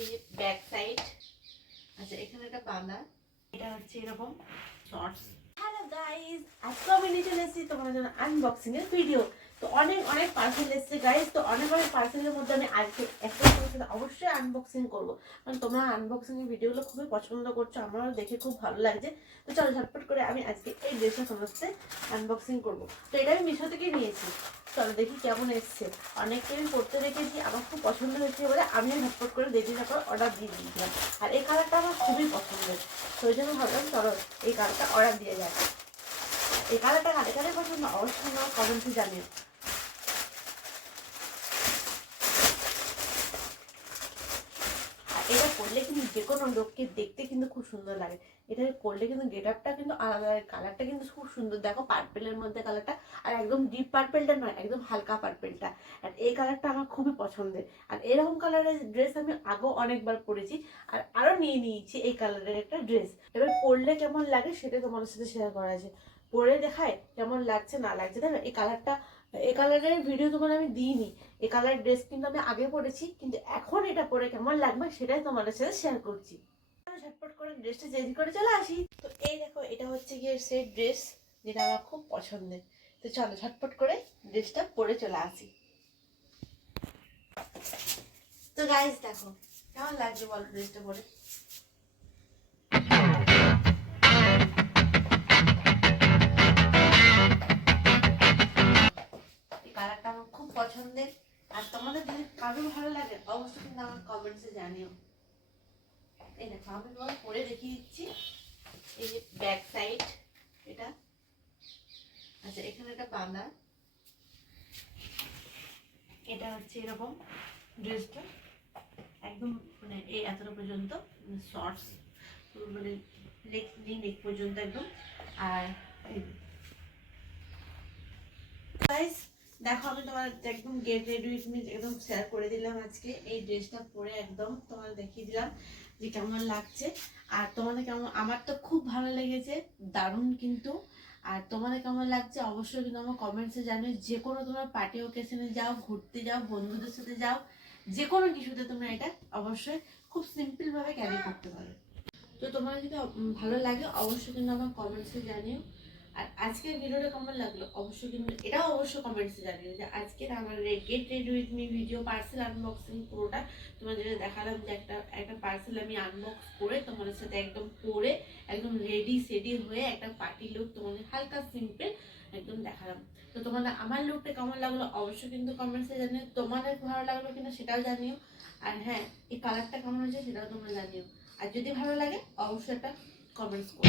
এই যে back side. আচ্ছা, এখানে একটা বাঁধা, এটা হচ্ছে এরকম শর্টস। হ্যালো গাইস, আজকে আমি নিয়ে চলে এসেছি তোমাদের জন্য আনবক্সিং এর ভিডিও। তো অনেক অনেক পার্সেল এসেছে গাইস। তো অনেক অনেক পার্সেলের মধ্যে আমি আজকে একটা তোমার সাথে অবশ্যই আনবক্সিং করবো, কারণ তোমরা আনবক্সিং এর ভিডিওগুলো খুবই পছন্দ করছো, আমারও দেখে খুব ভালো লাগছে। তো চলো ঝটপট করে আমি আজকে এই ড্রেসটা সমস্ত আনবক্সিং করবো। তো এটা আমি মিশো থেকে নিয়েছি। চলো দেখি কেমন এসছে। অনেককে আমি পড়তে দেখেছি, আমার খুব পছন্দ হয়েছে বলে আমি ঝটপট করে দেখি, তারপর অর্ডার দিয়ে দিয়েছিলাম। আর এই কালারটা আমার খুবই পছন্দের, তো ওই জন্য ভাবলাম চলো এই কালারটা অর্ডার দিয়ে যায়। এই কালারটা কাদের কাদের পছন্দ অবশ্যই আমার কমেন্টে জানিও। আর এটা করলে কিন্তু যে কোনো লোককে দেখতে কিন্তু খুব সুন্দর লাগে। এটা করলে কিন্তু গেট আপটা কিন্তু আলাদা, কালারটা কিন্তু খুব সুন্দর। দেখো পার্পেলের মধ্যে কালারটা, আর একদম ডিপ পার্পেলটা নয়, একদম হালকা পার্পেলটা। আর এই কালারটা আমার খুবই পছন্দের। আর এরকম কালারের ড্রেস আমি আগেও অনেকবার পরেছি, আর আরো নিয়ে নিয়েছি এই কালারের একটা ড্রেস। এবার পরলে কেমন লাগে সেটা তোমাদের সাথে শেয়ার করা আছে। পরে দেখায় কেমন লাগছে না লাগছে। দেখো এই কালারটা, এই কালারের ভিডিও তোমার আমি দিইনি। এই কালারের ড্রেস কিন্তু আমি আগে পরেছি, কিন্তু এখন এটা পরে কেমন লাগবে সেটাই তোমাদের সাথে শেয়ার করছি। ঝটপট করে ড্রেসটা চেঞ্জ করে চলে আসি। তো এই দেখো, এটা হচ্ছে গিয়ে সেই ড্রেস যেটা আমার খুব পছন্দের। তো চলো ঝটপট করে ড্রেসটা পরে চলে আসি। তো গাইস দেখো কেমন লাগছে বলো ড্রেসটা পরে। এই কালারটা আমার খুব পছন্দের। আর তোমাদের যদি কারো ভালো লাগে অবশ্যই কিন্তু আমার কমেন্টসে জানিও। এই দেখো আমি তোমাকে পরে দেখিয়ে দিচ্ছি। এই যে ব্যাক সাইড এটা। আচ্ছা, এখানে একটা বাঁধা, এটা হচ্ছে এরকম ড্রেসটা একদম মানে এই এতটা পর্যন্ত শর্টস, মানে নেক পর্যন্ত একদম। আর গাইস দেখো আমি তোমার একদম গেট রেডি উইথ মি একদম শেয়ার করে দিলাম আজকে এই ড্রেসটা পরে, একদম তোমার দেখিয়ে দিলাম যে কেমন লাগছে। আর তোমাদের কেমন, আমার তো খুব ভালো লেগেছে, দারুণ কিন্তু। আর তোমাদের কেমন লাগছে অবশ্যই কিন্তু আমার কমেন্টসে জানিও। যে কোনো তোমার পার্টি ওকেশনে যাও, ঘুরতে যাও, বন্ধুদের সাথে যাও, যে কোনো কিছুতে তোমরা এটা অবশ্যই খুব সিম্পল ভাবে ক্যারি করতে পারো। তো তোমার যদি ভালো লাগে অবশ্যই কিন্তু আমার কমেন্টসে জানিও। আর আজকের ভিডিওটা কেমন লাগলো অবশ্যই কিন্তু এটাও অবশ্যই কমেন্টসে জানিও, যে আজকের আমার get ready with me video parcel unboxing পুরোটা তোমাদের দেখালাম, যে একটা একটা পার্সেল আমি আনবক্স করে তোমাদের সাথে একদম পরে একদম রেডি সেডি হয়ে একটা পার্টি লুক তোমাদের হালকা সিম্পল একদম দেখালাম। তো তোমাদের আমার লুকটা কেমন লাগলো অবশ্যই কিন্তু কমেন্টসে জানিও, তোমাদের ভালো লাগলো কিনা সেটাও জানিও। আর হ্যাঁ, এই কালারটা কেমন হয়েছে সেটাও তোমরা জানিও। আর যদি ভালো লাগে অবশ্যই একটা কমেন্টস করো।